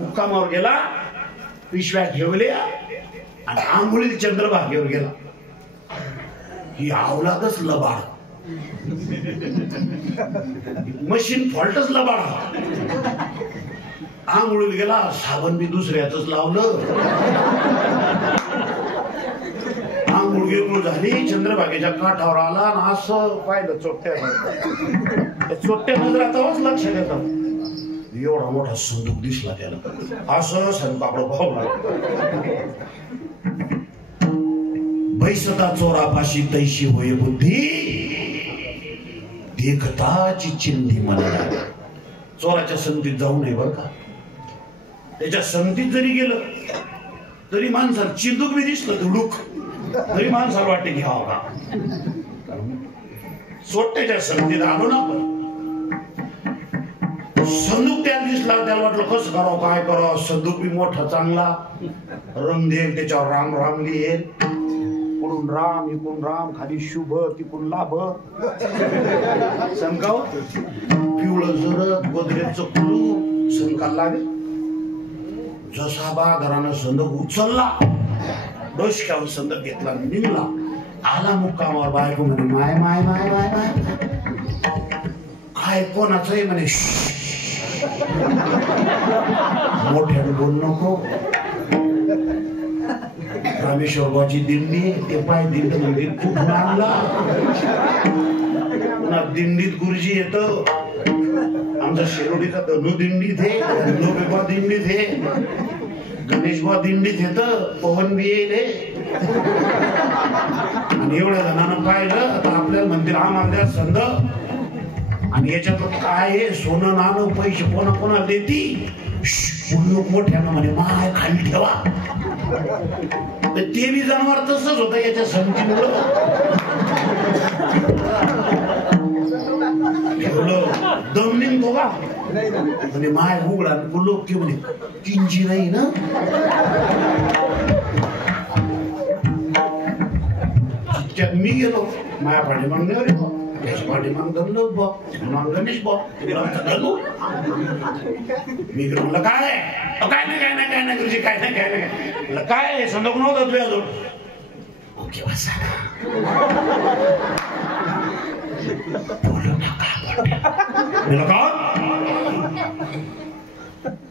मुक्कामावर गेला, पिशव्या ठेवल्या आणि आंघोळीत चंद्रभागेवर गेला. ही आवलादच लबाड, मशीन फॉल्टच लबाड. आंघोळीला गेला, साबण मी दुसऱ्याच लावलं. आंघोळ गिळगुळ झाली, चंद्रभागेच्या काठावर आला आणि असं पाहिलं चोट्ट्या. चोट्ट्या नजरातच लक्षात येतात, एवढा मोठा संदूक दिसला त्याला. असं संपाकडं पाहू बैसता चोरापाशी तैशी होय बुद्धी, देखताची चिंधी मला. चोराच्या संगतीत जाऊ नये बर का. त्याच्या संगतीत जरी गेलं तरी माणसाला चिंदूक बी दिसलं धुडूक तरी माणसाला वाटते घ्यावं का. चोट्ट्याच्या संगतीत आलो ना आपण, संदूक त्याला दिसला, त्याला वाटलं कसं करावं काय करावं. संदूक बी मोठा चांगला, रंग देईल, त्याच्यावर राम राम लिहेल. पुढून राम, इकडून राम, खाली शुभ, तिकडून लाभ. संकाव पिवळं जरत गोदरेजचं कुलू संकाला लागेल. जसा बाजारानं संदूक उचलला, डोसक्यावर संदूक घेतला, निघला. आला मुक्कामावर, बायको म्हणे माय माय माय माय माय काय कोणाचं आहे म्हणे. मोठ्यानं बोल नको. रामेश्वरबाची दिंडी, ते पाय दिंड मंदिर खूप आणला. पुन्हा दिंडीत गुरुजी येत. आमचा शिरोडीचा धनु दिंडीत आहे, धनुबा दिंडीत आहे, गणेशबा दिंडीत येत, पवन बी येईल. आणि एवढ्या जणांना पाहिलं आता आपल्याला मंदिर आम्हाला द्या संद. आणि याच्यात काय आहे, सोनं नाणं पैसे कोणा कोणाला देती. मोठ्यानं म्हणे माय खाली ठेवा. ते बी जनावर तसंच होतं याच्या संगतीमुळं. दम निघतो का म्हणे माय उघडा लोक की म्हणे किंची नाही ना. मी गेलो माया पाठीमाग नाही बा, त्याच्या पाठीमाग दमलो बा, गणेश बा, मी म्हणलं काय काय नाही काय नाही काय नाही गुरुजी काय नाही काय नाही काय संदोक नव्हता तुझ्या अजून. ओके बसा बोलू नका.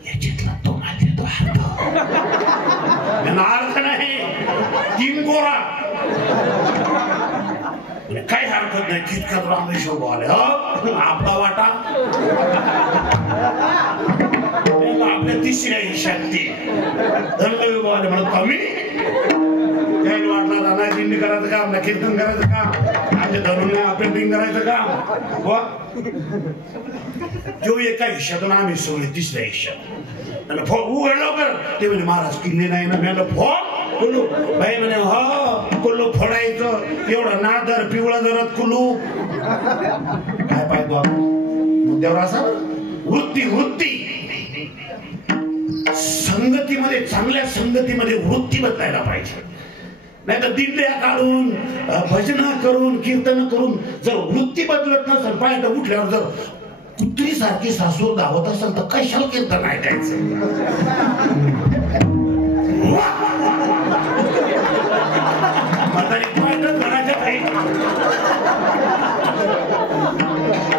याच्यातला तो माझे तो अर्थ नाही, तीन गोरा काही हरकत नाही. तितकाच रामेश्वर बोले आपला वाटा आपल्या तिसऱ्या शक्ती धनलवी बोले म्हणत कमी काही वाटला ना दिंडी करायचं काम ना कीर्तन करायचं काम आमच्या धरून पेंटिंग करायचं काम. जो एका हिश्यातून आम्ही सगळे तिसऱ्या हिश्यात उघडलं कर ते म्हणजे महाराज किल्ले नाही ना. मी कुलू बाई म्हणे हो कुलू फोडायचं एवढं नादर पिवळा जरत कुलू काय पाहतो आपण मुद्द्यावर. असा वृत्ती वृत्ती संगतीमध्ये चांगल्या संगतीमध्ये वृत्ती बदलायला पाहिजे. नाही तर दिंड्या काढून भजन करून कीर्तन करून जर वृत्ती बदलत नसेल, पाय उठल्यावर जर कुत्री सारखी सासूर धावत असेल तर कशाला कीर्तन ऐकायचं.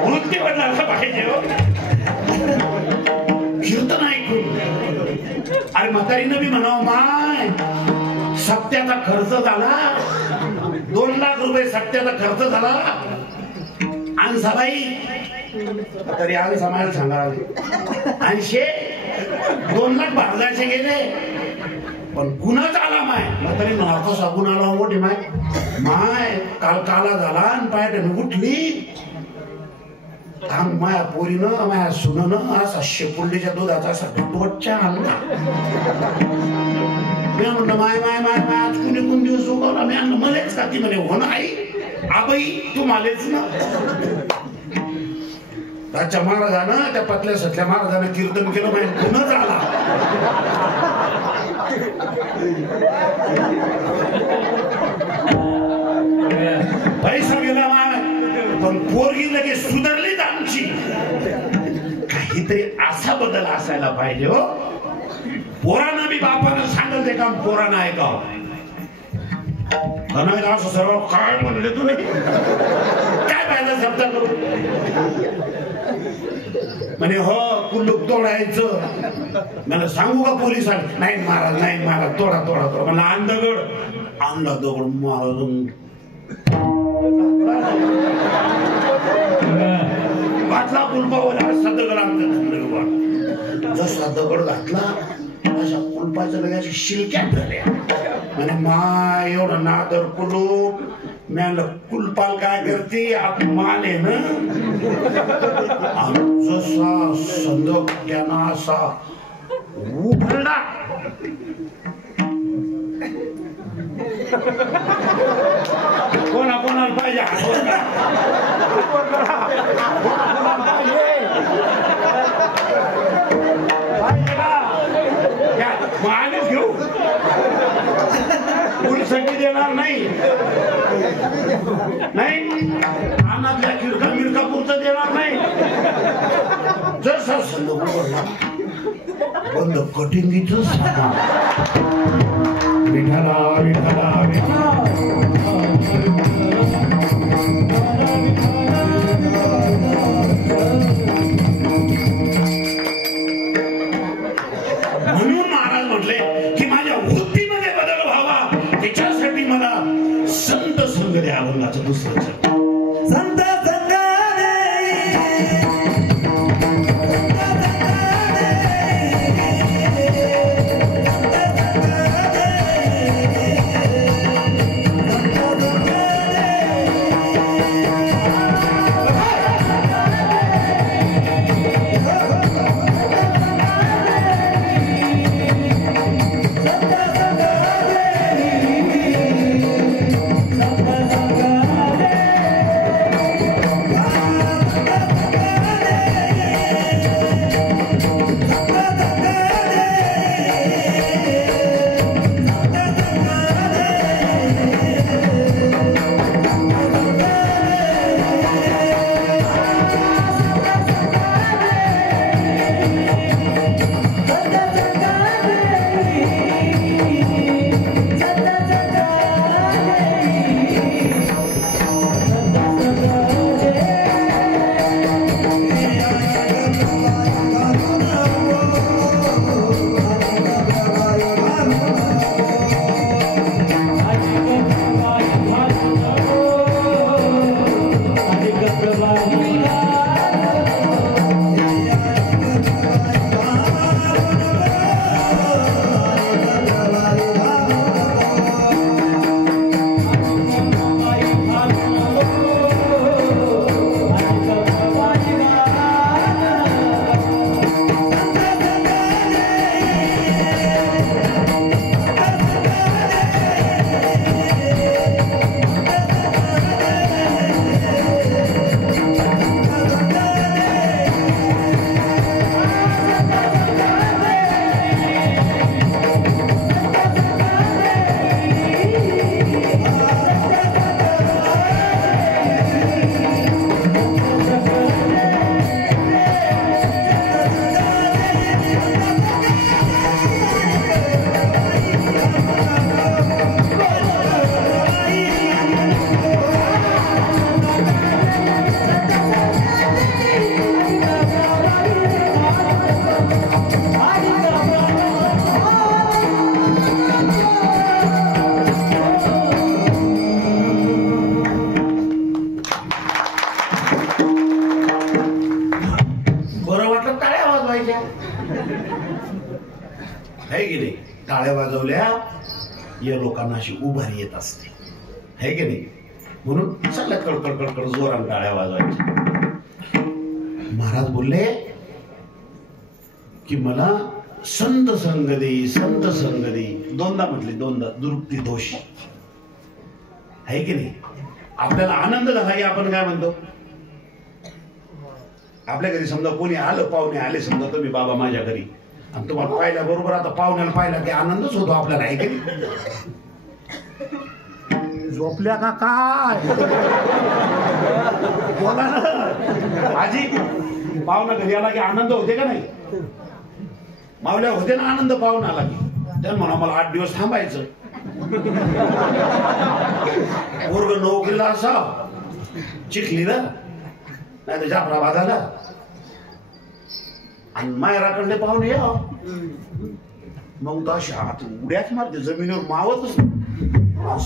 वृत्ती बदलायला पाहिजे कीर्तन ऐकून. अरे म्हातारीनं बी म्हणावं माय सत्याचा खर्च झाला, 2 लाख रुपये सत्याचा खर्च झाला. आणि सबाई तरी आम्ही समाजाला सांगायला 80 2 लाख भारताचे गेले पण गुन्हाच आला माय. तरी म्हणा कसा गुन्हा आला मोठी माय. माय काल काला झाला आणि पायट्यानं उठली. माया पोरीनं माया सुननं असा शेपुंडीच्या दुधाचा असा टोटच्या आणला. मी म्हणलं माय माय माय माय आज कुणी कोण दिवस उगवला. मी आणलं मलाच का ती म्हणे हो ना आई आबाई तू मालेच ना. राजच्या महाराजानं त्या पतल्या सतल्या महाराजानं कीर्तन केलं माहिती गुन्हाच आला. पैसा गेला माय पण पोरगी लगेच सुधारलीच आमची. काहीतरी असा बदल असायला पाहिजे हो. पोरानं बी बापानं सांगल ते काम पोरानं ऐकाव. असं सर्व काय म्हणले तुम्ही काय फायदा शब्द करू म्हणे हो कुलूप तोडायचं मला सांगू का पोलिसांना. नाही महाराज नाही महाराज तोडा तोडा तोडा मला आणला दगड महाराज घातला कुलपावर असा दगड आमचा जसा दगड घातला अशा कुलपाच्या लगेच शिलक्या झाल्या म्हणे मा एवढं नादर कुलूप मी कुलपाल काय करते आप मान आहे ना जसा संदक त्यांना असा उघडला कोणाला पाहिजे मानेच घेऊ पोलिसांनी देणार नाही अनातल्या खिडका मिरका पुरतं देणार नाही. जसा संदर्भ उघडला बंद कटिंगीच विठाला विठाला म्हणून महाराज म्हटले की माझ्या वृत्तीमध्ये बदल व्हावा त्याच्यासाठी मला संत संग द्या. अभंगाचं दुसरं संत है की नाही. टाळ्या वाजवल्या या लोकांना अशी उभारी येत असते है की नाही. म्हणून सगळ्या कडकड कडकड जोरात टाळ्या वाजवायच्या. महाराज बोलले की मला संत संग दे संत संग दे. दोनदा म्हटले, दोनदा. दुरुक्ती दोष आहे की नाही. आपल्याला आनंद झाला की आपण काय म्हणतो, आपल्या घरी समजा कोणी आलं, पाहुणे आले समजा, तुम्ही बाबा माझ्या घरी, आणि तुम्हाला पाहिल्या बरोबर आता पाहुण्याला पाहिला की आनंदच होतो आपल्याला आहे की नाही. झोपल्या का काय बोला ना आजी. पाहुणा घरी आला की आनंद होते का नाही. मावल्या होते ना आनंद पाहून आला की त्यानं म्हणा मला 8 दिवस थांबायचं. पोरग नोकरीला असा चिखलीला नाही तर जाफराबादाला आणि मायराकडे पाहून या मग तर अशी हात उड्याच मारते जमिनीवर मावतच.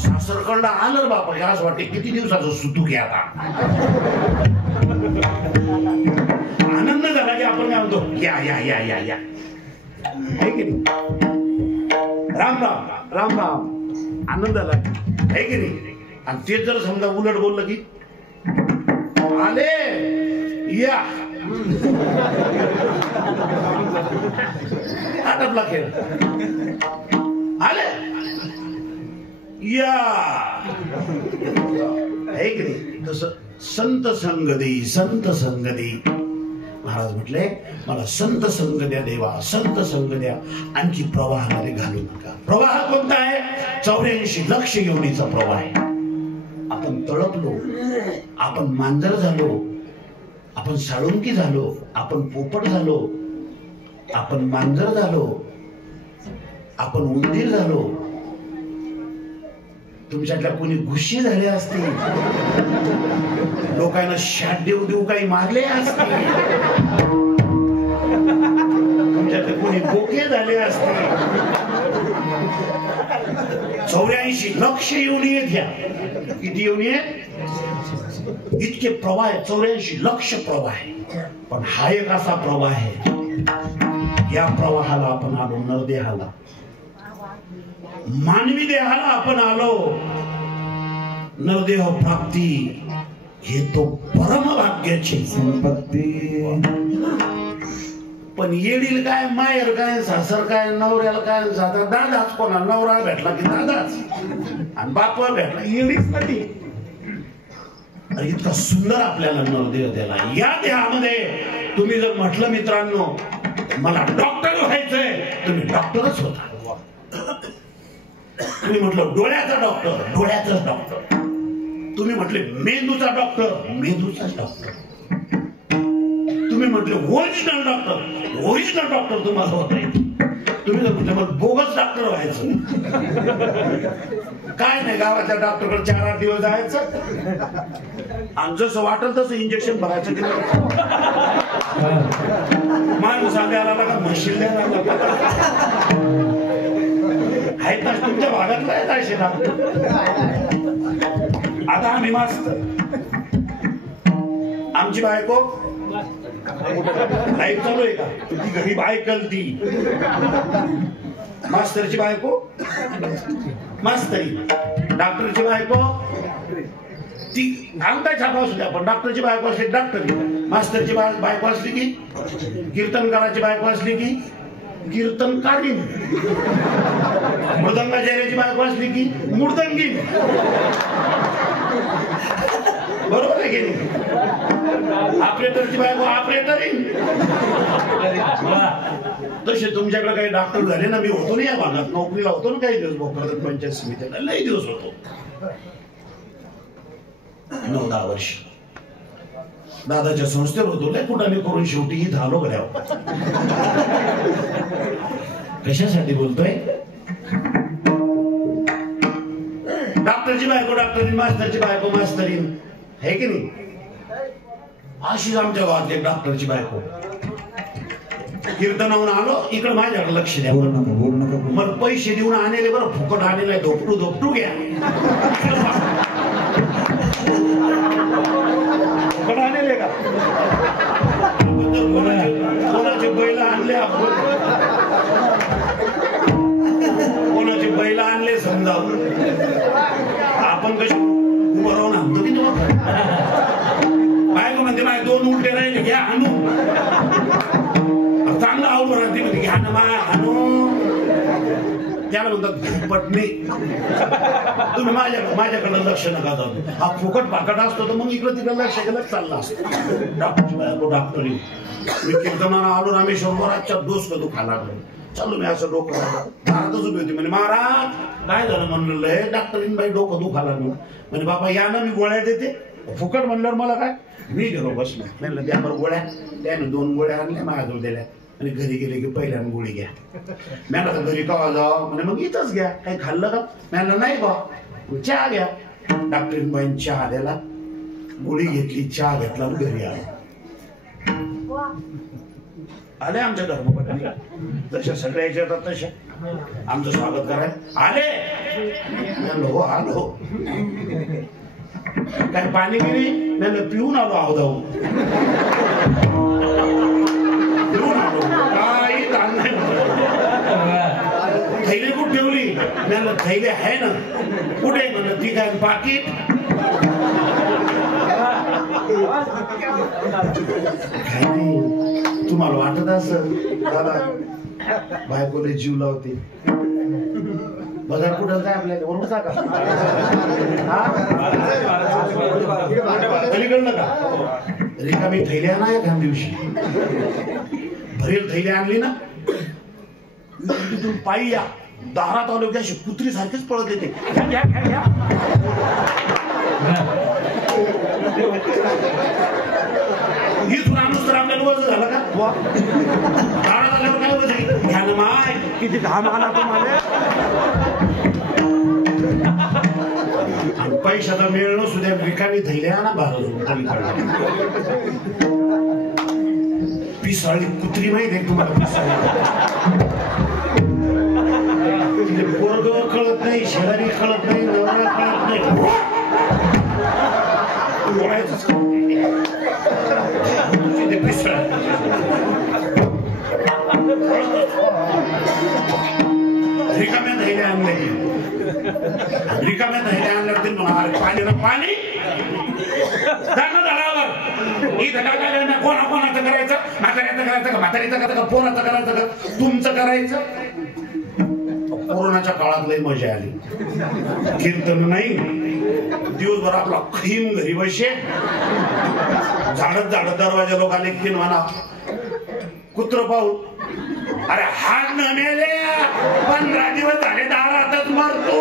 सासरकडला आलं बापा असं वाटते किती दिवसाचं सुतूक आहे आता. आनंद झाला की आपण काय म्हणतो या या या या या है की नाही. राम राम राम राम आनंद झाला है की नाही. आणि ते जर समजा उलट बोललं की आले या आटपला खेळ आले या है की नाही. तसं संत संग देई संत संग देई. महाराज म्हटले मला संत संग द्या देवा संत संग द्या आणखी प्रवाहामध्ये घालू नका. प्रवाह कोणता आहे 84 लक्ष योनीचा प्रवाह आहे. आपण तळपलो आपण मांजर झालो आपण साळुंकी झालो आपण पोपट झालो आपण मांजर झालो आपण उंदीर झालो. तुमच्यातल्या कोणी घुशी झाले असतील लोकांना शाट देऊ देऊ काही मारले असतील तुमच्यातले कोणी बोके झाले असतील. 84 लक्ष योनी आहेत ह्या. किती योनी आहे इतके प्रवाह आहे 84 लक्ष प्रवाह आहे. पण हा एक असा प्रवाह आहे या प्रवाहाला आपण आलो नरदेहाला मानवी देहाला आपण आलो. नरदेह प्राप्ती हे तो परमभाग्याची संपत्ती. पण येडील काय मायर काय सासर काय नवऱ्याला काय जाता दादाच कोणा नवरा भेटला की दादाच आणि बापा भेटला येडीच नाही. इतका सुंदर आपल्याला नरदेह दिला. या देहामध्ये तुम्ही जर म्हटलं मित्रांनो मला डॉक्टर व्हायचंय तुम्ही डॉक्टरच होता. तुम्ही म्हटलं डोळ्याचा डॉक्टर डोळ्याचाच डॉक्टर. तुम्ही म्हटले मेंदूचा डॉक्टर मेंदूचाच डॉक्टर. तुम्ही म्हटले ओरिजिनल डॉक्टर ओरिजिनल डॉक्टर तुम्हाला होता येईल. तुम्ही जर म्हटलं मला बोगस डॉक्टर व्हायचं काय नाही गावाच्या डॉक्टरकडे 4-8 दिवस जायचं आणि जसं वाटेल तसं इंजेक्शन भरायचं की माणूस द्यायला लागा म्हशील द्यायला लागा आहेत ना तुमच्या भागातला आहेत असे डॉक्टर. आता आम्ही मास्तर आमची बायको लाईफ चालू आहे का ती घरी बायकल ती मास्तरची बायको मास्तरी डॉक्टरची बायको ती अंगठा छापा असू द्या पण डॉक्टरची बायको असली डॉक्टरी मास्तरची बायको असली की कीर्तनकाराची बायको असली की कीर्तनकारीन मृदंगाचार्याची बायको असली की मूर्दंगीन. बरोबर आहे की नाही. ऑपरेटरची बायको ऑपरेटरीन. तसे तुमच्याकडे काही डॉक्टर झाले ना मी होतो ना या भागात नोकरीला होतो ना काही दिवस भोकर पंचायत समितीला लई दिवस होतो 9-10 वर्ष दादाच्या संस्थेवर होतो लय कुठाने करून शेवटी इथं आलो गड्यावर. कशासाठी बोलतोय डॉक्टरची बायको डॉक्टरीन मास्तरची बायको मास्तरीन है की नाही. अशीच आमच्या गावातली एक डॉक्टरची बायको कीर्तनाहून आलो इकडे माझ्याकडे लक्ष द्या मग पैसे देऊन आणले बरं फुकट आणले धोपटू धोपटू घ्या फुकट आणले का कोणाचे बैल आणले आपण कोणाचे बैल आणले समजावून आपण कशी उभं राहून आणतो की बायको म्हणते माझे 2 उलटे राहिले घ्या आणू चांगलं आऊ राहते म्हणजे घ्या ना मा आणू त्याला म्हणतात पटणे. तुम्ही माझ्याकडे लक्ष नका जाऊ. हा फुकट पाकट असतो तर मग इकडं तिकडं लक्ष केलं चालला असतो. डॉक्टरची बायको डॉक्टरी मी कीर्तनाला आलो रामेश्वर आजच्या दोस्त तू खाला चालू मी असं डोकं महाराजच उभी होती म्हणजे महाराज काय झालं म्हणलं डॉक्टरीन बाई डोकं दुखाला म्हणजे बाबा या ना मी गोळ्या देते फुकट म्हणल्यावर मला काय मी गेलो बसलो म्हणलं त्या बरोबर गोळ्या त्याने 2 गोळ्या आणल्या माझ्याजवळ दिल्या आणि घरी गेले की पहिल्यानं गोळी घ्या. मी आता घरी कवा जावं म्हणे मग इथंच घ्या. काही खाल्लं का? मी नाही बा. चहा घ्या. डॉक्टरीन बाईन चहा द्याला, गोळी घेतली, चहा घेतला आणि घरी आला. आले आमच्या धर्मपत्नी जशा सगळ्या येतात तशा आमचं स्वागत कराय आले. हो आलो. काय पाणी गिरी नाही पिऊन आलो अवधावून. पिऊन आलो काही ताण नाही. थैली कुठे ठेवली? म्हणलं थैली आहे ना. कुठे? म्हणलं ती काय पाकिट. तुम्हाला वाटत असं दादा बायकोले जीव लावते. बघा कुठं काय आपल्याला ओरडता का? अलीकडलं का? रिकामी थैल्या नाही एखाद दिवशी भरेल थैली आणली ना तिथून पायी या दारात आलो की अशी कुत्री सारखीच पळत येते. ही तुला नुसतं आपल्याला वज झालं का? दारात आल्यावर काय वज आहे? घ्या ना माय किती घाम आला तुम्हाला. पैशाचा मेळ न सुद्धा रिकामी थैल्या ना भारत पिसाळी कुत्री माहित आहे तुम्हाला? पिसाळी पोरग कळत नाही, शेजारी कळत नाही, नवरा कळत नाही. रिकाम्या थैल्या आणल्या रिकाम्या थैल्या आणल्या ते पाणी ना पाणी झाडावर इथं काय कोणाचं करायचं? म्हाताऱ्याचं करायचं का? म्हातारीचं करायचं का? पोराचं करायचं का? तुमचं करायचं. कोरोनाच्या काळात लई मजा आली. कीर्तन नाही, दिवसभर आपला खीम घरी बसे, झाडत झाडत दरवाजा लोकांना एकतीन म्हणा कुत्र पाहू. अरे हात न मेले 15 दिवस झाले दारातच मरतो.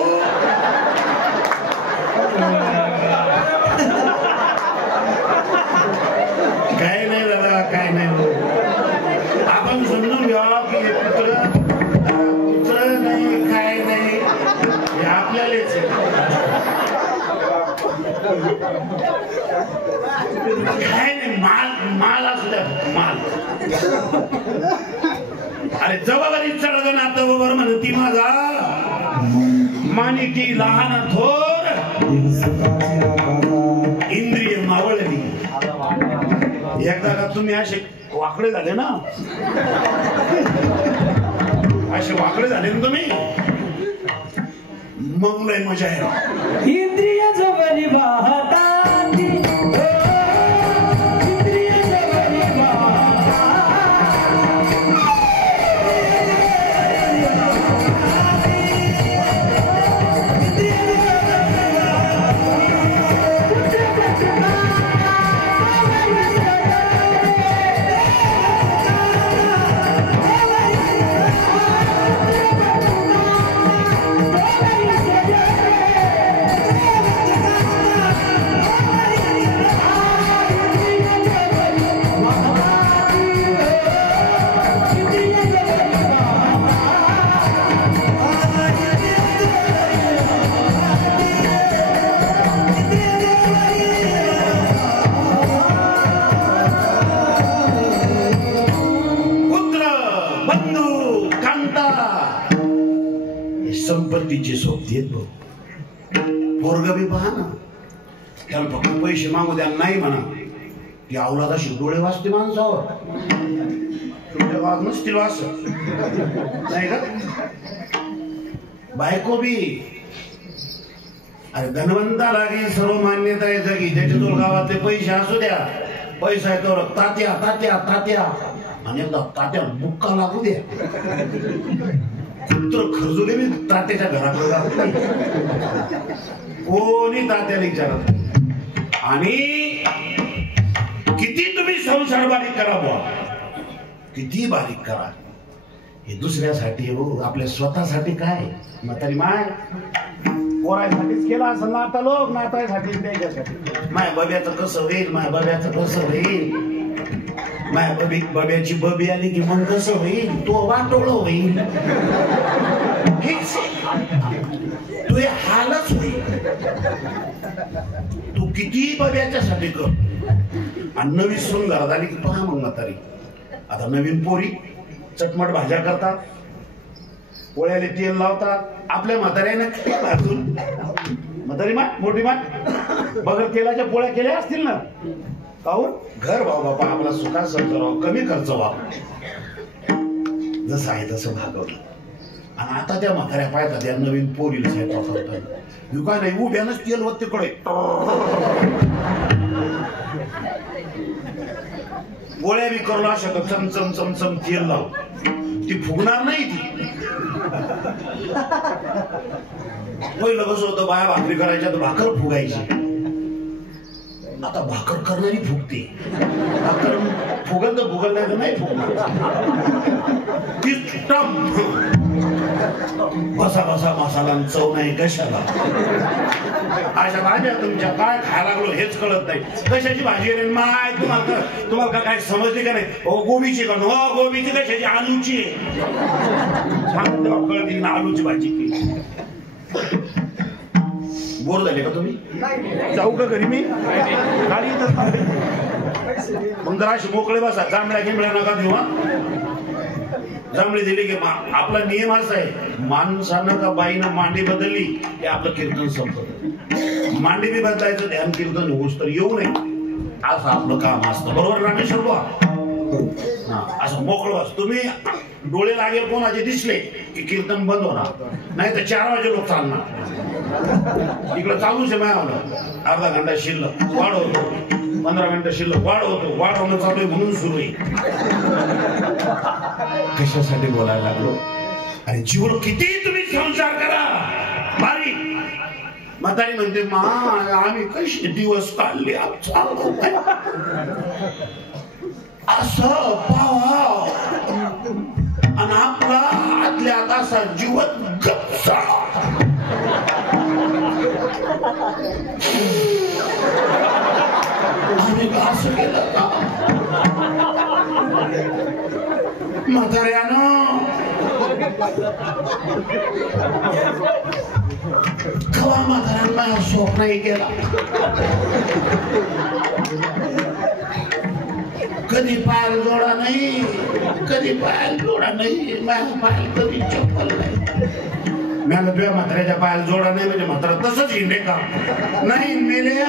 काय नाही दादा, काय नाही. आपण समजून घ्या की कुत्र नाही, काय नाही, हे आपल्यालाच काय नाही. माल असलं माल. अरे जबाबदारी चढग नातवर म्हणती माझा मानिकी लहान थोर इंद्रिय मावळली. एकदा का तुम्ही असे वाकडे झाले ना, असे वाकडे झाले ना तुम्ही, मग नाही मजा आहे. इंद्रिय जवळी वाहता संपत्तीची सोबती आहेत. पोरग बी पहा ना, त्याला फक्त पैसे मागू द्या नाही म्हणा ती अवलादाशी डोळे वाचते माणसावर. तुमच्या गावात नसतील वास नाही का? बायको बी अरे धनवंताला की सर्व मान्यता आहे जगी. त्याच्याजवळ गावातले पैसे असू द्या, पैसा आहे तर तात्या तात्या तात्या आणि एकदा तात्या बुक्का लागू द्या. कुत्र खरजुले मी तात्याच्या घराकडे जात नाही, कोणी तात्याला विचारत. आणि किती तुम्ही संसार बारीक करा बुवा, किती बारीक करा, हे दुसऱ्यासाठी हो, आपल्या स्वतःसाठी काय? म्हातारी माय पोरायसाठीच केला असं नाता लोक, नातायसाठी त्याच्यासाठी. माय बाब्याचं कसं होईल, माय बाब्याचं कसं होईल. माझ्या बब्याची बबी आली की मग कसं होईल, तो वाटोळ होईल, तू हे हालच होईल. तू किती बब्याच्यासाठी कर. आणि नवी सून घरात आली की पहा मग म्हातारी आता नवीन पोरी चटमट भाज्या करतात, पोळ्याला तेल लावतात. आपल्या म्हाताऱ्याने भाजून म्हातारी माठ मोठी माठ बगर तेलाच्या पोळ्या केल्या असतील ना, काहून घर भाऊ बापा आपला सुखा सर्व कमी खर्च व्हावा, जसं आहे तसं भागवलं. आणि आता त्या म्हाताऱ्या पाहतात त्या नवीन पोरीला स्वयंपाक करतात, काय नाही उभ्यानंच तेल होत तिकडे पोळ्या बी करू शकत चमचम चमचम तेल लाव, ती फुगणार नाही. ती पहिलं कसं होतं, बाया भाकरी करायच्या तर भाकर फुगायची, आता भाकर करणारी फुगते. भाकर फुगल तर फुगल नाही तर नाही फुगणार. बसा बसा मसाला चव नाही कशाला. अशा भाज्या तुमच्या काय खायला लागलो हेच कळत नाही. कशाची भाजी आहे माय, तुम्हाला काय समजते का नाही? हो गोबीची का? हो गोबीची. कशाची? आलूची. कळते ना आलूची भाजी केली. बोर झाले का तुम्ही? जाऊ का घरी मी? गाडी मग जरा अशी मोकळे बसा, जांभळ्या गिंबळ्या नका देऊ. जांभळी दिली की आपला नियम असा आहे, माणसानं का बाईनं मांडी बदलली की आपलं कीर्तन संपत. मांडी बी बदलायचं, ध्यान कीर्तन होऊस तर येऊ नये असं आपलं काम असतं. बरोबर रामेश्वर बा? असं मोकळं बस. तुम्ही डोळे लागेल कोणाचे दिसले की कीर्तन बंद होणार, नाही तर 4 वाजे लोक चालणार. इकडं चालूच आहे माझ्या अर्धा घंटा शिल्लक वाढवतो, 15 मिनिटं शिल्लक वाढवतो, वाढवणं चालू आहे म्हणून सुरू आहे. कशासाठी बोलायला लागलो? अरे जीवन किती तुम्ही संसार करा बारीक. म्हातारी म्हणते मा आम्ही कसे दिवस काढले असं पाव आणि आपला आतल्या आत असा जीवन गप्सा. आम्ही असं केलं का म्हाताऱ्यानं? कवा म्हाताऱ्यानं माझ्या स्वप्नही केला. कधी पायाला जोडा नाही, कधी पायाला जोडा नाही, माझ्या पायाला कधी चप्पल नाही. मला तुझ्या म्हाताऱ्याच्या पायाला जोडा नाही म्हणजे म्हातारा तसंच हिंडे का? नाही मेले.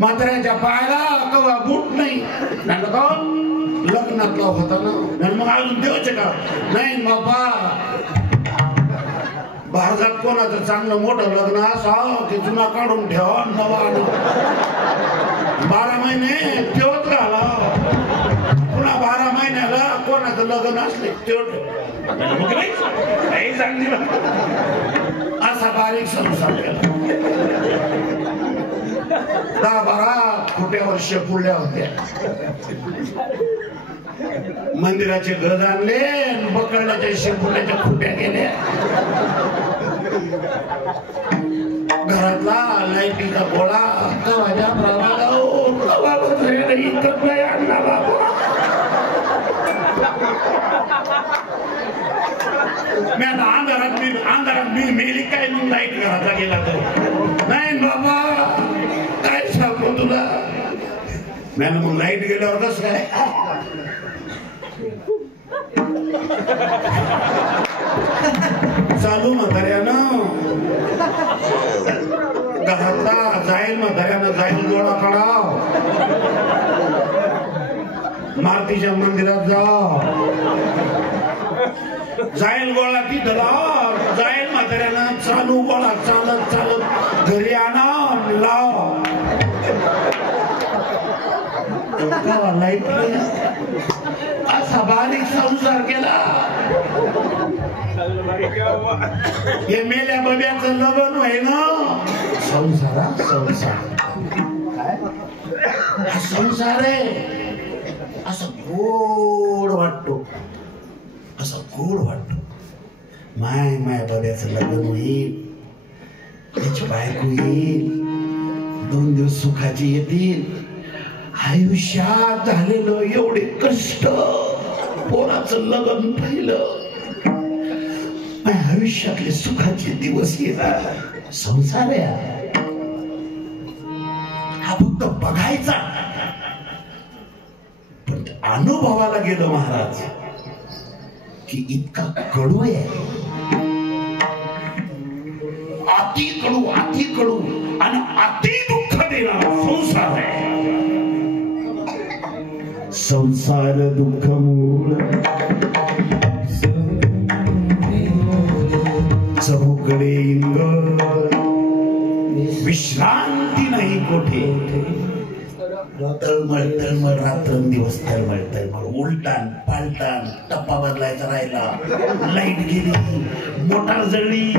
म्हाताऱ्याच्या पायाला कवा बूट नाही. लग्नातला होता ना, मग अजून देऊचे का? नाही बाबा. भारतात कोणाचं चांगलं मोठं लग्न असावं की जुना काढून ठेवा, नवा 12 महिने तेवत घाला. पुन्हा 12 महिन्याला कोणाचं लग्न असले तेवढ असा बारीक संसार केला. 10-12 खोट्यावर शेपुळल्या होत्या. मंदिराचे गज आणले, बकरण्याच्या शेपुळ्याच्या खुट्या गेल्या. घरातला लाईटीचा गोळा कवाच्या प्रभाला आणला बाबा. मी आता अंधारात मी मेली काय मग लाईट घराचा गेला तर नाही बाबा. काय सांगतो तुला? मॅन मग लाईट गेल्यावर कसं काय? चालू म्हाताऱ्यानं घरातला जाईल, म्हाताऱ्यानं जाईल गोळा काढाव, मारुतीच्या मंदिरात जा, जाईल गोळा तिथं लाव, जाईल म्हाताऱ्यानं चालू गोळा चालत चालत घरी आणा लाव. लाईट असा बारीक संसार केला. हे मेल्या बब्याचं लग्न आहे ना. संसार संसार आहे असं गोड वाटतो, असं गोड वाटतो. माय बब्याचं लग्न होईल, त्याची बायको येईल, 2 दिवस सुखाची येतील. आयुष्यात झालेलं एवढे कष्ट, पोराचं लग्न पहिलं, आयुष्यातले सुखाचे दिवस येणार. संसार आहे हा फक्त बघायचा. पण अनुभवाला गेलं महाराज की इतका कडू आहे, अति कडू आणि अति दुःख देणारा संसार आहे. संसार दुःख मूळ चहूकडे इंग, विश्रांती नाही कोठे. तळमळ तळमळ रात्रंदिवस तळमळ तळमळ, उलटान पालटान, टप्पा बदलायचा राहिला, लाईट गेली, मोटार जळली,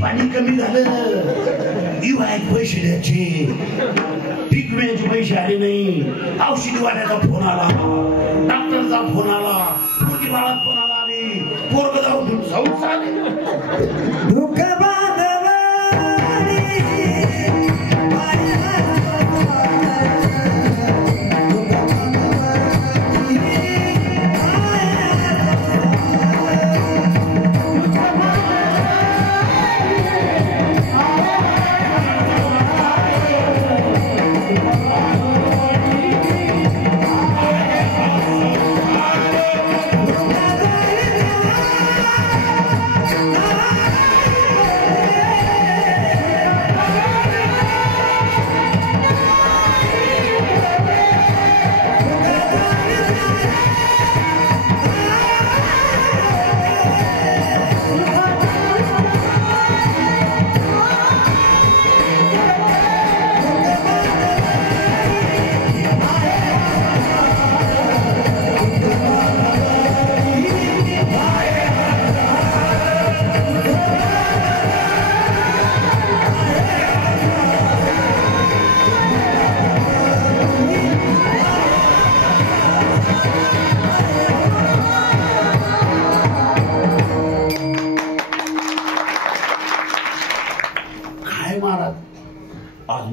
पाणी कमी झालं, इवायचे पैसे द्यायचे, पीक विम्याचे पैसे आले नाही, औषधीवाल्याचा फोन आला, डॉक्टरचा फोन आला, पोरगी बाळात फोन आला, आणि पोरग जाऊन संसार दुःख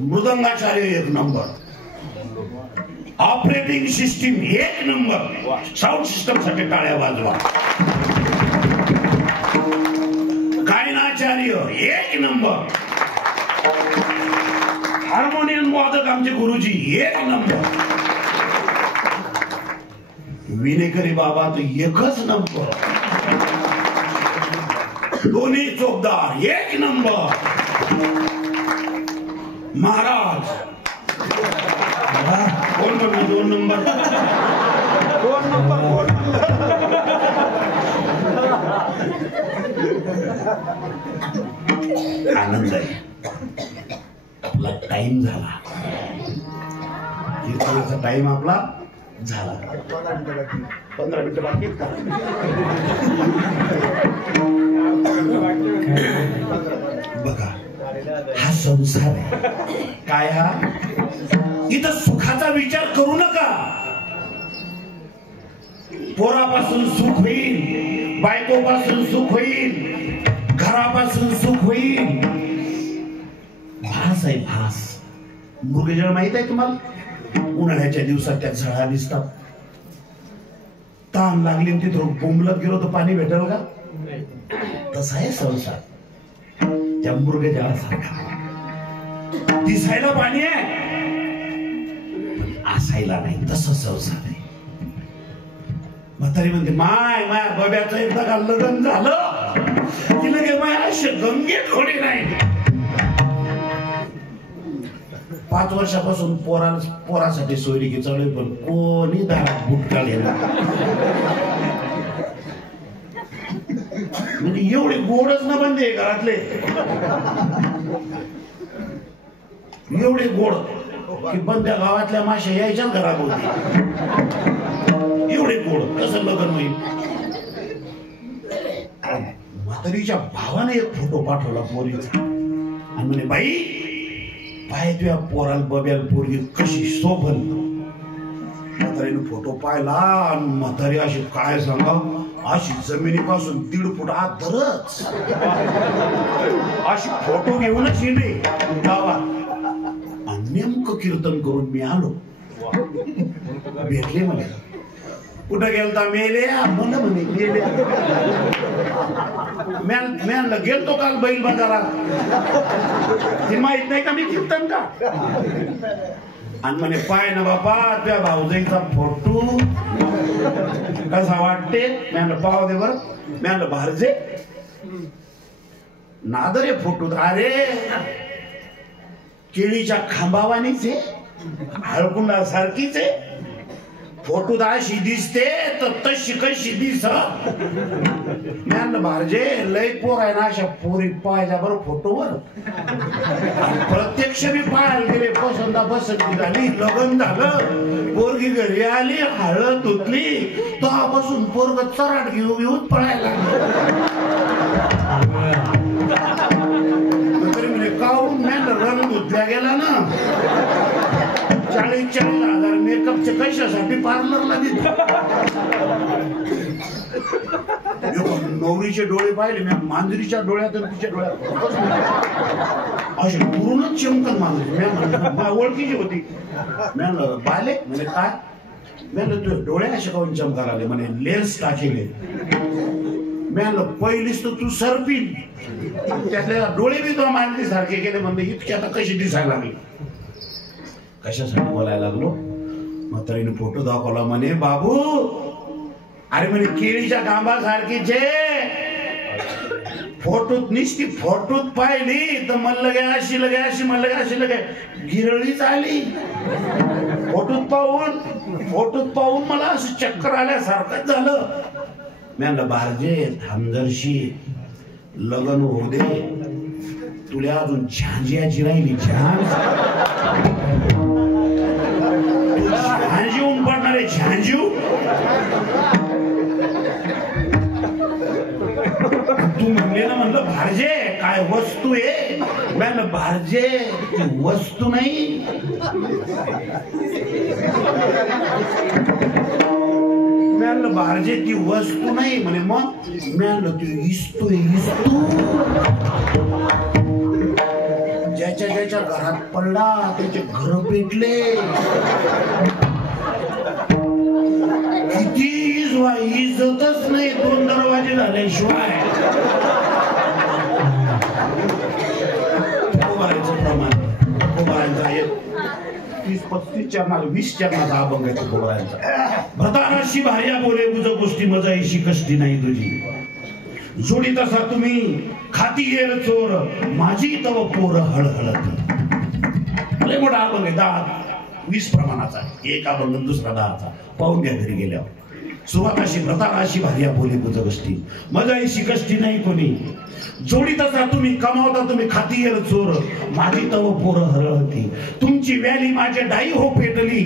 मृदंगाचार्य 1 number, operating system 1 number, sound system साठी टाळ्या वाजवा. गायनाचार्य 1 नंबर, हार्मोनियम वादक आमचे गुरुजी 1 नंबर, विनेकरी बाबा तो 1च नंबर, दोन्ही चोपदार 1 नंबर, महाराज कोण म्हणतो 2 नंबर, 2 नंबर, 2 नंबर. आनंद आहे. आपला टाइम झाला, कीर्तनाचा टाइम आपला झाला. 15 मिनिटं बाकी आहेत का? बघा हा संसार आहे. काय हा? इथं सुखाचा विचार करू नका. पोरापासून सुख होईल, बायकोपासून सुख होईल, घरापासून सुख होईल. भास आहे भास. मृगजळ माहित आहे तुम्हाला? उन्हाळ्याच्या दिवसात त्या झळा दिसतात. ताण लागली तिथं बोंबलत गेलो तर पाणी भेटेल का? तसा आहे संसार. त्या मृगजळासारखा दिसायला पाणी आहे, असायला नाही. तसं संसार आहे. म्हातारी म्हणते माय माय बब्याचं एकदा का लग्न झालं की लगे माय असे गंगेत होणे नाही. 5 वर्षापासून पोरासाठी सोयरिकी चालू आहे, पण कोणी दारात बुटका लिहिला. म्हणजे एवढे गोडच न बंदे घरातले, एवढे गोड की बंद्या गावातल्या माश्या यायच्याच घरात होती. एवढे गोड कसं लग्न होईल? म्हातारीच्या भावाने एक फोटो पाठवला पोरीचा आणि म्हणे बाई पाय तुझ्या पोराला बब्याला पोरगी कशी शोभल. म्हातारीने फोटो पाहिला आणि म्हातारी अशी काय सांगा, अशी जमिनीपासून 1.5 फूट आत धरच अशी फोटो घेऊनच हिंडे गावात. नेमकं कीर्तन करून मी आलो. भेटले मला. कुठं गेलता? मेल्या म्हणलं म्हणे मेल्या. म्यानला गेलतो काल बैल बाजारात. ती माहित नाही का मी कीर्तन का? आणि म्हणे पाय ना बापा त्या भाऊजाईचा फोटो कसा वाटते? म्यानला पाव दे बर. म्यानला भारजे नादरे फोटो. अरे केळीच्या खांबावानीचे हळकुंडा सारखीच आहे. फोटोत अशी दिसते तर तशी कशी दिस. भारजे लय पोर आहे ना अशा पोरी पाहायच्या बरं फोटोवर. प्रत्यक्ष मी पाहायला गेले. पसंती झाली, लग्न झालं, पोरगी घरी आली, हळद धुतली, तेव्हापासून पोरग चराट घेऊन पळायला तरी म्हणजे काहून रंग धुतल्या गेला ना. 40,000 मेकअपचे कशासाठी पार्लरला दिले. नवरीचे डोळे पाहिले मी. मांजरीच्या डोळ्यात आणि तिच्या डोळ्यात असे पूर्णच चमकन मांजरी ओळखीची होती. बाले म्हणजे काय? तुझे डोळे असे काऊन चमकायला आले? म्हणे लेन्स टाकेले. पहिलीच तर तू सरपीन त्यातल्या डोळे बी तुला मांजरी सारखे केले. म्हणले इतकी आता कशी दिसायला लागली. कशासाठी बोलायला लागलो? म्हातारीने फोटो दाखवला. म्हणे बाबू अरे म्हणे केळीच्या खांबासारखीचे फोटोत निसती फोटोत पाहिली तर म्हणलं गे अशी लगे अशी म्हणलं गे अशी लगे गिरळीच आली. फोटोत पाहून मला असं चक्कर आल्यासारखंच झालं. मी म्हणलं भारजे थांबदर्शी लग्न होऊ दे. तुला अजून झांजियाची राहिली. झांजीवून पडणारे झांजीव. तू म्हणले ना म्हणलं भारजे काय वस्तू आहे? म्हणलं भारजे ती वस्तू नाही. म्हणलं भारजे ती वस्तू नाही. म्हणे मग म्हणलं ती इस्तू आहे. इस्तू ज्याच्या घरात पडला त्याचे घर पेटले. किती इज्जतच नाही 2 दरवाजे झाल्याशिवाय. प्रमाण 30-35 चरणाला 20 चरणाचा अभंग आहे तुकोबारायांचा. भ्रतानाशी भार्या बोले बुज गोष्टी मजाईशी कष्टी नाही तुझी. जोडी तसा तुम्ही खाती येर चोर माझी तव पोर हळहळत. लय मोठा अभंग आहे. 10-20 प्रमाणाचा. एक अभंग दुसरा 10चा. पाहून घ्या घरी गेल्यावर. सुरुवात अशी व्रतानाशी भार्या बोले बुज गोष्टी मजाईशी कष्टी नाही कोणी. जोडी तसा तुम्ही कमावता तुम्ही खाती येर चोर माझी तव पोर हळहळती. तुमची व्याली माझे डाई हो पेटली.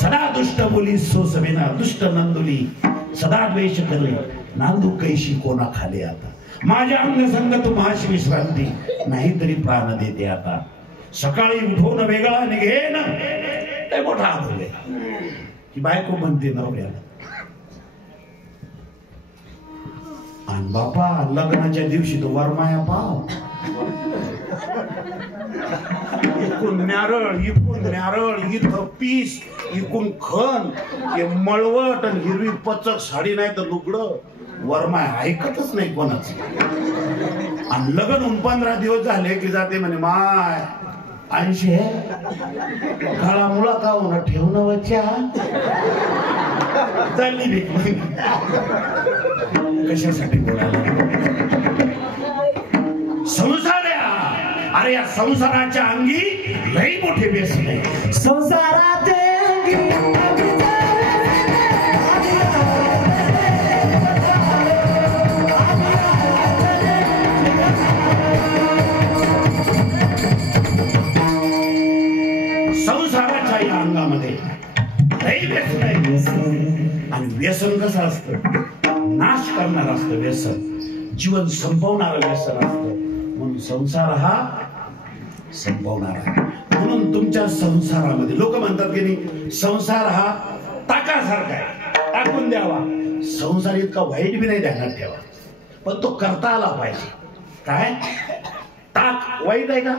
सदा दुष्ट बोली सोसवेना दुष्ट नंदुली. सदा द्वेष करे नांदू कैशी कोणा खाली आता. माझ्या अंग संगत माझी विश्रांती नाहीतरी प्राण देते आता. सकाळी उठवून वेगळा निघेन. ते मोठा अभंग आहे. की बायको म्हणते नवऱ्याला आणि बापा लग्नाच्या दिवशी तो वरमाया पाव. इकून न्यारळ इथं पीस इकून खण. हे मळवट आणि हिरवी पचक साडी नाही तर लुगडं. वरमाय ऐकतच नाही कोणाच. आणि लग्न होऊन 15 दिवस झाले की जाते म्हणे माय 80 काळा मुळा का होणार ठेवणं वच्चा चालली भीक. कशासाठी बोलायला? संसार अरे या संसाराच्या अंगी लई मोठे व्यसन आहे. संसाराचे संसाराच्या या अंगामध्ये लई व्यसन आहे. आणि व्यसन कसं असतं? नाश करणार असतं व्यसन. जीवन संपवणारं व्यसन असतं. म्हणून संसार हा संपवणारा. म्हणून तुमच्या संसारामध्ये लोक म्हणतात की नाही संसार हा टाकासारखा आहे. टाकून द्यावा. संसार इतका वाईट बी नाही ध्यानात ठेवा. पण तो करता आला पाहिजे. काय टाक वाईट आहे का?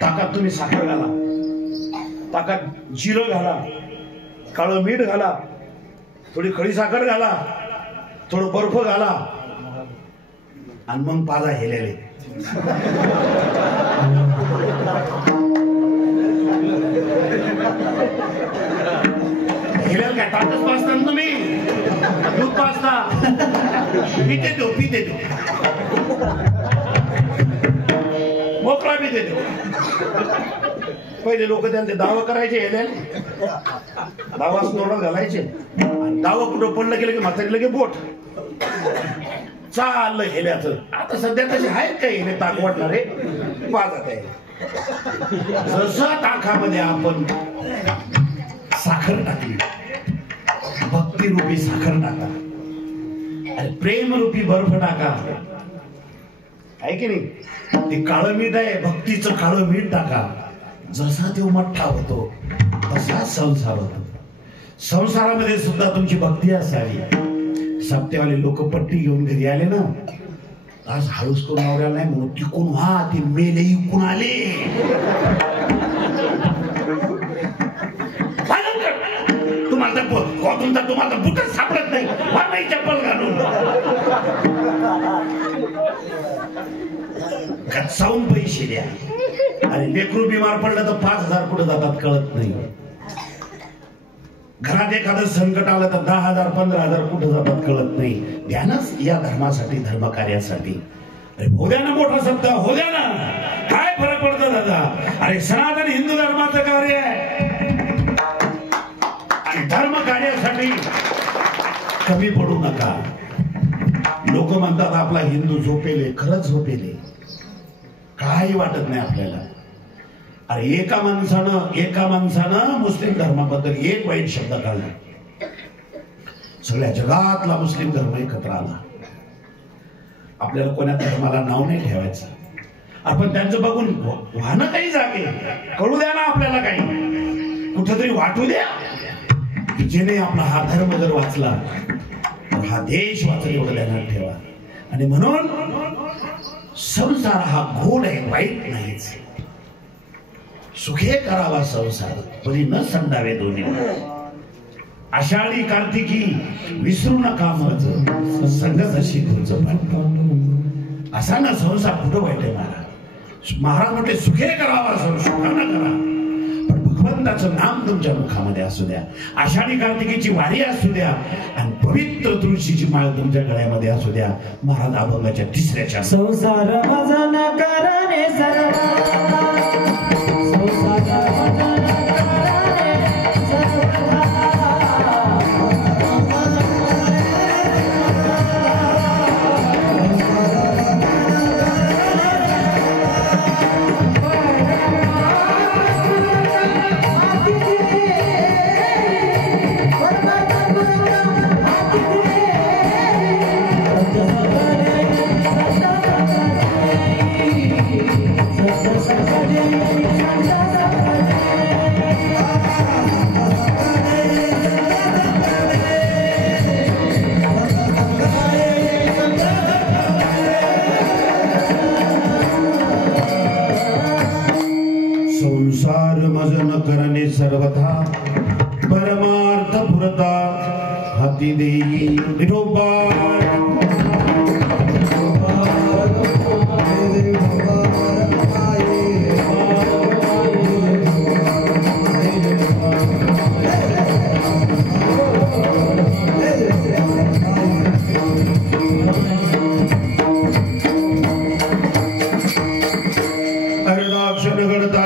टाकात तुम्ही साखर घाला ताकात जिरं घाला, काळं मीठ घाला, थोडी खडी साखर घाला, थोडं बर्फ घाला आणि मग पाजा हेलेले. हेलेल काय ताकच पाचता ना तुम्ही, दूध पाचता, पिते देऊ मोकळा पिते देऊ. पहिले लोक त्यांचे दावा करायचे, हेलेल दावा तोंडात घालायचे, दावा कुठं पडलं गेलं की म्हातारी लगे बोट चाललं हेल्याचं. आता सध्या तसे आहेत काही हेले ताक वाटणारे पाजात आहे. जसं ताकामध्ये आपण साखर टाकली, भक्तिरूपी साखर टाका, अरे प्रेमरूपी बर्फ टाका, आहे की नाही. ते काळं मीठ आहे, भक्तीचं काळं मीठ टाका. जसा तो मठ्ठा होतो तसा संसार होतो. संसारामध्ये सुद्धा तुमची भक्ती असावी. सप्त्यावाले लोक पट्टी घेऊन घरी आले ना, आज हळूच करून नवऱ्याला नाही म्हणून टिकून व्हा, ते मेले इकून आले. तुम्हाला बुटच सापडत नाही, नाही चप्पल घालून गच्चावून पैसे द्या. आणि लेकरू बिमार पडलं तर 5,000 कुठे जातात कळत नाही. घरात एखादं संकट आलं तर 10,000 15,000 कुठे जातात कळत नाही. ध्यानच या धर्मासाठी, धर्म कार्यासाठी. हो द्या ना मोठा सप्ताह, हो द्या ना, काय फरक पडतो दादा. अरे सनातन हिंदू धर्माचं कार्य आहे आणि धर्म कार्यासाठी कमी पडू नका. लोक म्हणतात आपला हिंदू झोपेले, खरंच झोपेले, काही वाटत नाही आपल्याला. अरे एका माणसानं मुस्लिम धर्माबद्दल एक वाईट शब्द काढला, सगळ्या जगातला मुस्लिम धर्म एकत्र आला. आपल्याला कोणा धर्माला नाव नाही ठेवायचं. आपण त्यांचं बघून वाहनं काही जागे कळू द्या ना आपल्याला, काही कुठेतरी वाटू द्या. जेणे आपला हा धर्म जर वाचला तर हा देश वाचला, एवढं ध्यानात ठेवा. आणि म्हणून संसार हा गोड आहे, वाईट नाहीच. सुखे करावा संसार, परी न संडावे दोन्ही. आषाढी कार्तिकी विसरू नका मज, संगत अशी तुझ पाठ. असा ना संसार कुठं वाईट आहे महाराज म्हटले, सुखे करावा सुखानं करा, पण भगवंताचं नाम तुमच्या मुखामध्ये असू द्या. आषाढी कार्तिकीची वारी असू द्या आणि पवित्र तुळशीची माळ तुमच्या गळ्यामध्ये असू द्या. महाराज अभंगाच्या 3ऱ्या संसार भजन करणे सर्वा, संसार भजन करणे सर्वदा. संसार मजन करणे सर्वथा, परमार्थ पुरता हाती देई विठोबा.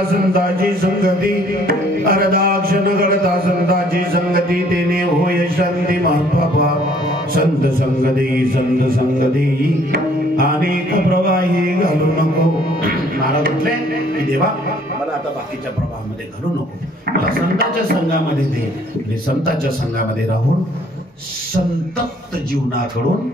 संताची संगती, अर्धाक्षण घडता संताची संगती, तेने होय शांती महात्मा. संत संगती अनेक प्रवाही घालू नको. महाराज म्हटले की देवा मला आता बाकीच्या प्रवाहामध्ये घालू नको, मला संतांच्या संघामध्ये दे. संतांच्या संघामध्ये राहून संतप्त जीवनाकडून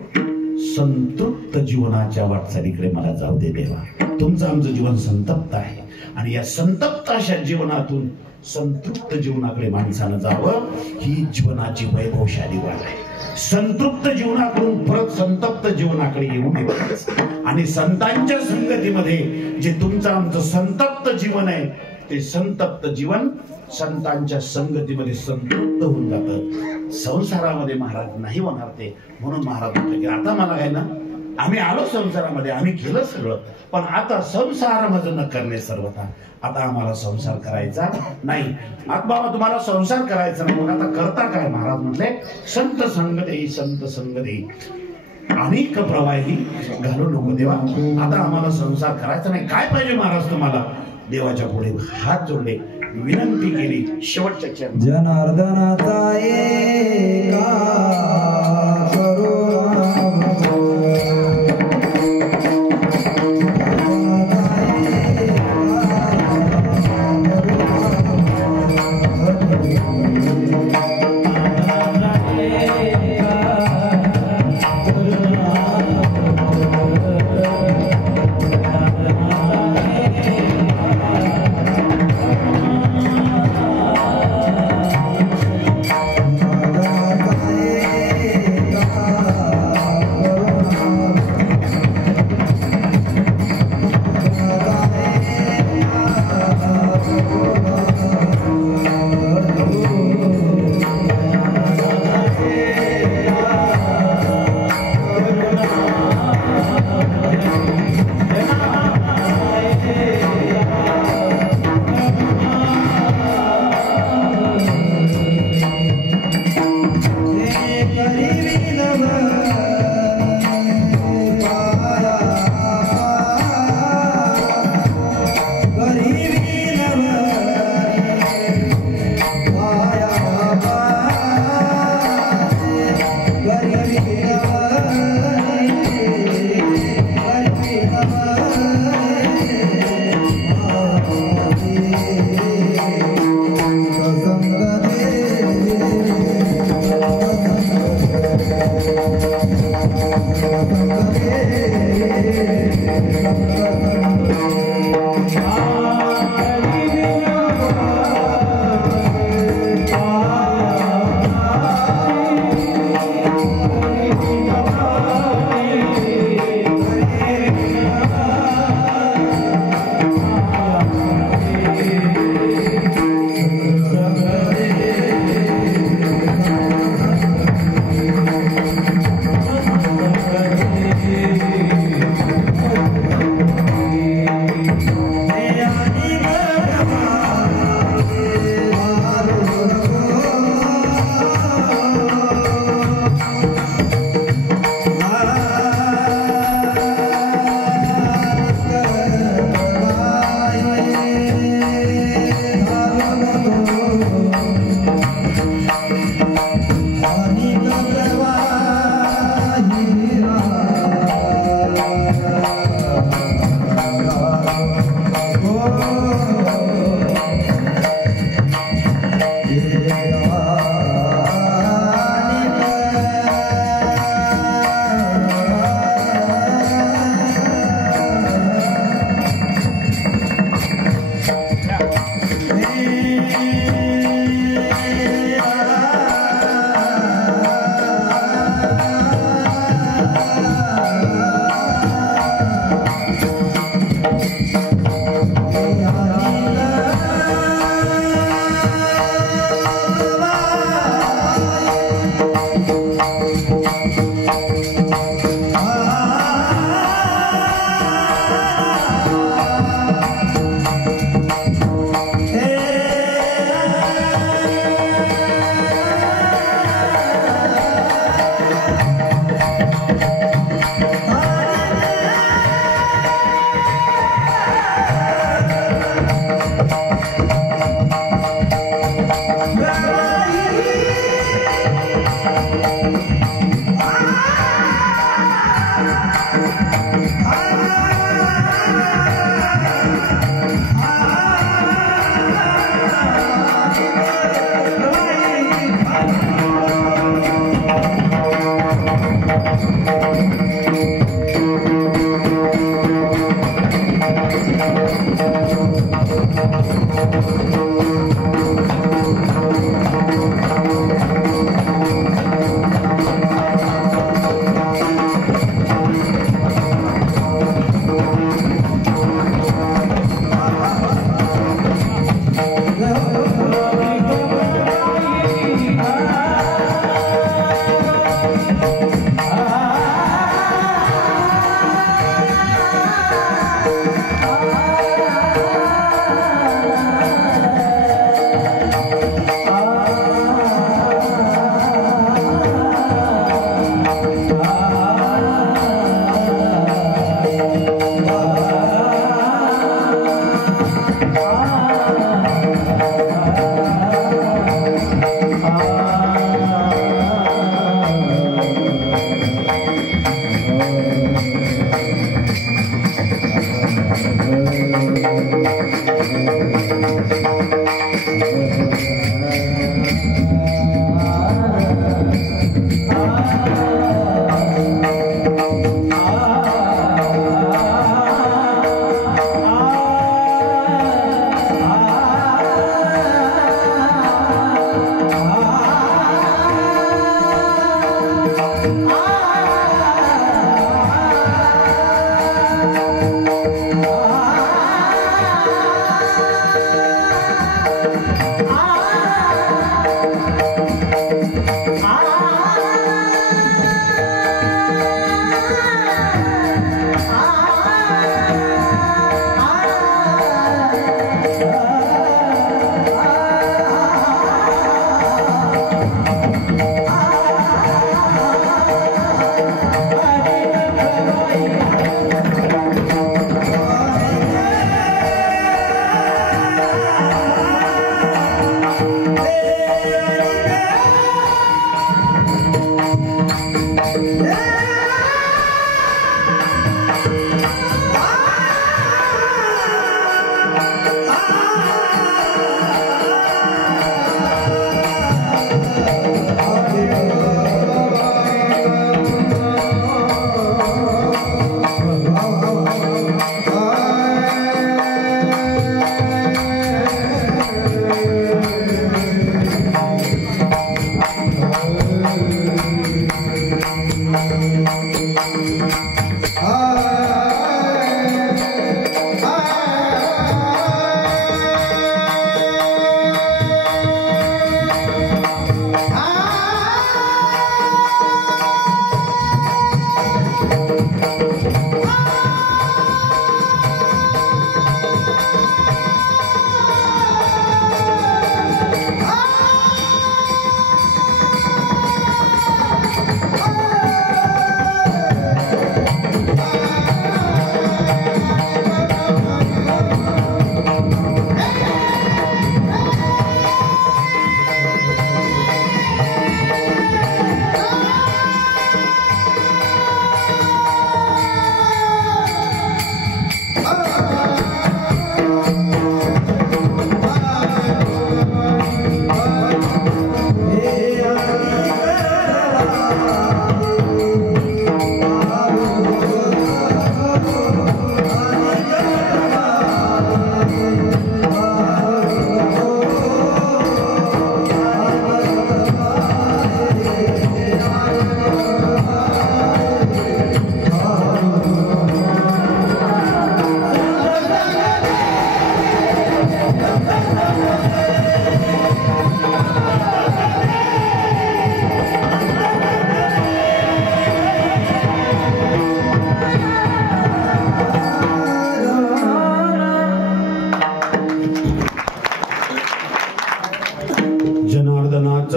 संतृप्त जीवनाच्या वाटचालीकडे मला जाऊ दे देवा. तुमचं आमचं जीवन संतप्त आहे आणि या संतप्त अशा जीवनातून संतृप्त जीवनाकडे माणसानं जावं, ही जीवनाची वैभवशाली वाट आहे. संतृप्त जीवनाकडून परत संतप्त जीवनाकडे येऊ नये आणि संतांच्या संगतीमध्ये जे तुमचं आमचं संतप्त जीवन आहे ते संतप्त जीवन संतांच्या संगतीमध्ये संतृप्त होऊन जातं. संसारामध्ये महाराज नाही होणार ते. म्हणून महाराज म्हणतात की आता मला आहे ना, आम्ही आलो संसारामध्ये, आम्ही केलं सगळं, पण आता संसार माझं न करणे सर्वथा. आता आम्हाला संसार करायचा नाही. आता बाबा तुम्हाला संसार करायचा नाही, मग आता करता काय? महाराज म्हटले संत संग देई, संत संग देई, अनेक प्रवाही घालू नको देवा. आता आम्हाला संसार करायचा नाही. काय पाहिजे महाराज तुम्हाला? देवाच्या पुढे हात जोडले, विनंती केली, शेवटच्या चरण. जनार्दनाचा एका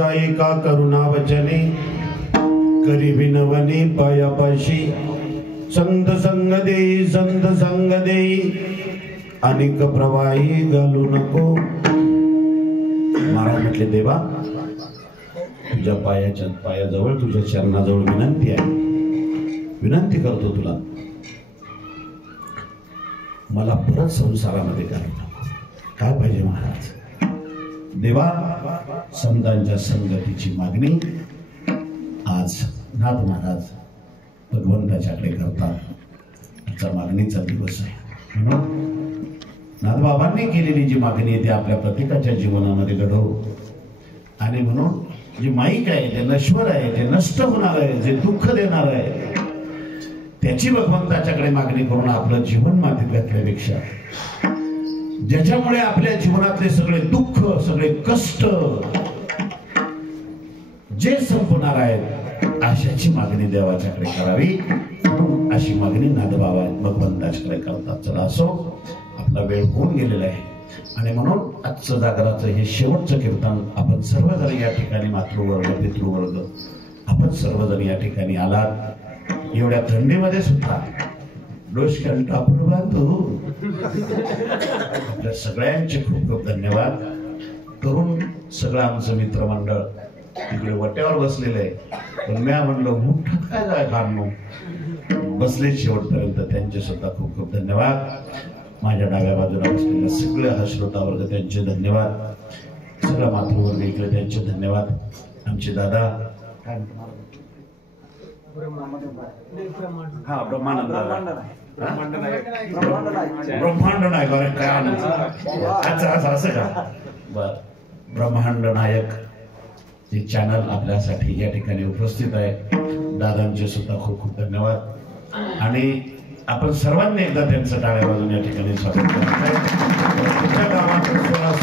एका करुणा वचने करी विनवणे पायापाशी संत संग दे अनेक प्रवाही घालू नको. महाराज म्हटले देवा तुझ्या पायाजवळ तुझ्या चरणाजवळ विनंती आहे, विनंती करतो तुला मला परत संसारामध्ये घालू नको. काय पाहिजे महाराज? देवा संतांच्या संगतीची मागणी आज नाथ महाराज भगवंताच्याकडे करतात. आजचा मागणीचा दिवस आहे म्हणून नाथबाबांनी केलेली जी मागणी आहे ती आपल्या प्रत्येकाच्या जीवनामध्ये घडव. आणि म्हणून जी माईक आहे ते नश्वर आहे, ते नष्ट होणार आहे, जे दुःख देणार आहे त्याची भगवंताच्याकडे मागणी करून आपलं जीवन मातीत घातल्यापेक्षा ज्याच्यामुळे आपल्या जीवनातले सगळे दुःख सगळे कष्ट जे संपणार आहेत आशाची मागणी देवाच्याकडे करावी, अशी मागणी नादबाबा भगवंताच्याकडे करतात. चला असो, आपला वेळ होऊन गेलेला आहे आणि म्हणून आजचं जागराचं हे शेवटचं कीर्तन आपण सर्वजण या ठिकाणी, मातृवर्ग पितृवर्ग आपण सर्वजण या ठिकाणी आलात. एवढ्या थंडीमध्ये सुद्धा डोसक्याला टापून बांधतो. आपल्या सगळ्यांचे खूप खूप धन्यवाद. तरुण सगळं आमचं मित्रमंडळ तिकडे वट्यावर बसलेलं आहे, पण मी म्हणलं उठत काय जाय काढणं, बसले शेवटपर्यंत. त्यांचे सुद्धा खूप खूप धन्यवाद. माझ्या डाव्या बाजूला बसलेल्या सगळे हा श्रोतावर्ग त्यांचे धन्यवाद. सगळा मातृवर्ग इकडे त्यांचे धन्यवाद. आमचे दादा हा ब्रह्मानंद ब्रह्मांड नायक. अरे काय आनंद. अच्छा अच्छा असं का. बर, ब्रह्मांड नायक हे चॅनल आपल्यासाठी या ठिकाणी उपस्थित आहे. दादांचे सुद्धा खूप खूप धन्यवाद. आणि आपण सर्वांनी एकदा त्यांचं टाळ्या वाजवून या ठिकाणी स्वागत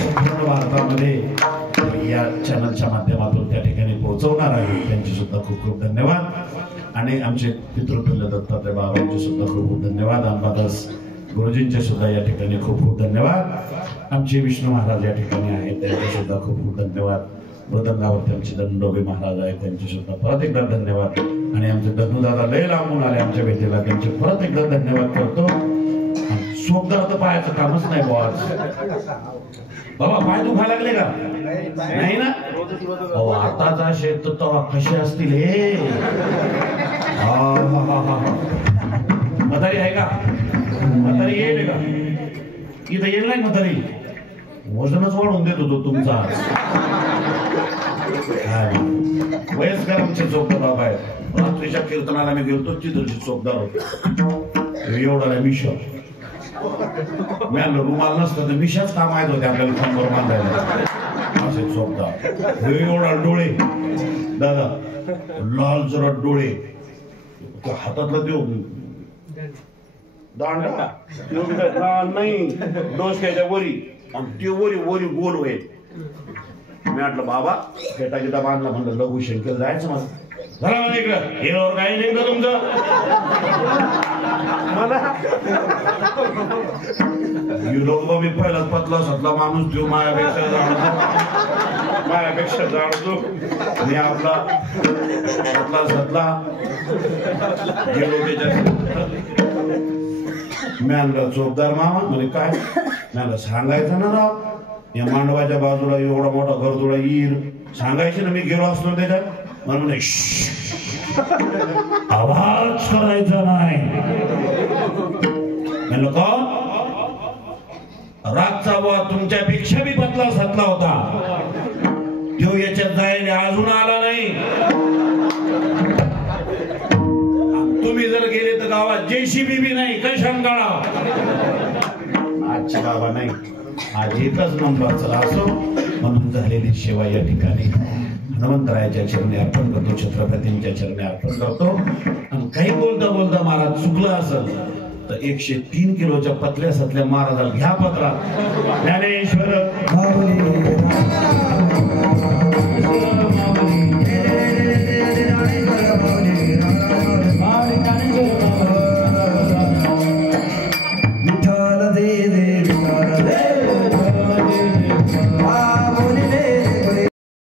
संपूर्ण भारतामध्ये या चॅनलच्या माध्यमातून त्या ठिकाणी पोहोचवणार आहे. त्यांचे सुद्धा खूप खूप धन्यवाद. आणि आमचे पितृतुल्य दत्तात्रय बाबांचे सुद्धा खूप खूप धन्यवाद. अंबादास गुरुजींचे सुद्धा या ठिकाणी खूप खूप धन्यवाद. आमचे विष्णू महाराज या ठिकाणी आहेत, त्यांचे सुद्धा खूप खूप धन्यवाद. मृदंगावरती आमचे दंडोबे महाराज आहेत, त्यांचे सुद्धा परत एकदा धन्यवाद. आणि आमचे दत्तूदादा लय लांबून आले आमच्या भेटीला, त्यांचे परत एकदा धन्यवाद करतो. सोपदार तर पायाचं कामच नाही बॉस. बाबा पाय दुखायला लागले का? नाही ना. आताचा शेत तर कसे असतील हे. म्हातारी आहे का? म्हातारी येईल का? इथं येईल नाही म्हातारी. वजनच वाढून देत होतो तुमचा. वयस्कर आमचे चोपदार आहेत. रात्रीच्या कीर्तनाला मी गेलतो, तिथं चोपदार होते. एवढा नाही मिशा. मी आणलं रुमाल नसतं तर मिशाच काम आहेत होते आपल्याला खांबावर बांधायला. असे चोपदार एवढा डोळे दादा, लाल जरा डोळे, हातातला देऊ दांडा नाही डोसक्याच्या वरी, आणि ते वरी वरी गोल होईल. मी म्हटलं बाबा फेटा गिटा बांधला, म्हणलं लघु शंकर जायचं मला. झाला मला इकडं हेवर काही नाही का तुमचं. मला लोक मी पहिलाच पतला सतला माणूस देऊ, मायापेक्षा जाणतो. मी आपला पतला सतला गेलो त्याच्यात. मी आणलं चोपदार मामा. म्हणजे काय मला सांगायचं ना राव, या मांडवाच्या बाजूला एवढा मोठा घरदोडा येईल, सांगायचे ना. मी गेलो असलो त्याच्यात म्हणून आवाज करायचा नाही. म्हणलं का रागचा बुवा तुमच्यापेक्षा बी पतला सतला होता, तो याच्यात जायला अजून आला नाही. तुम्ही जर गेले तर गावात जेसीबी बी नाही, कशान काढा. आजची बाबा नाही, आज एकच नंबर. चला असो, म्हणून झालेली सेवा या ठिकाणी हनुमंतरायाच्या चरणी अर्पण करतो, छत्रपतींच्या चरणी अर्पण करतो. आणि काही बोलता बोलता महाराज चुकलं असेल तर 103 किलोच्या पतल्या सतल्या महाराजाला घ्या पत्रा. ज्ञानेश्वर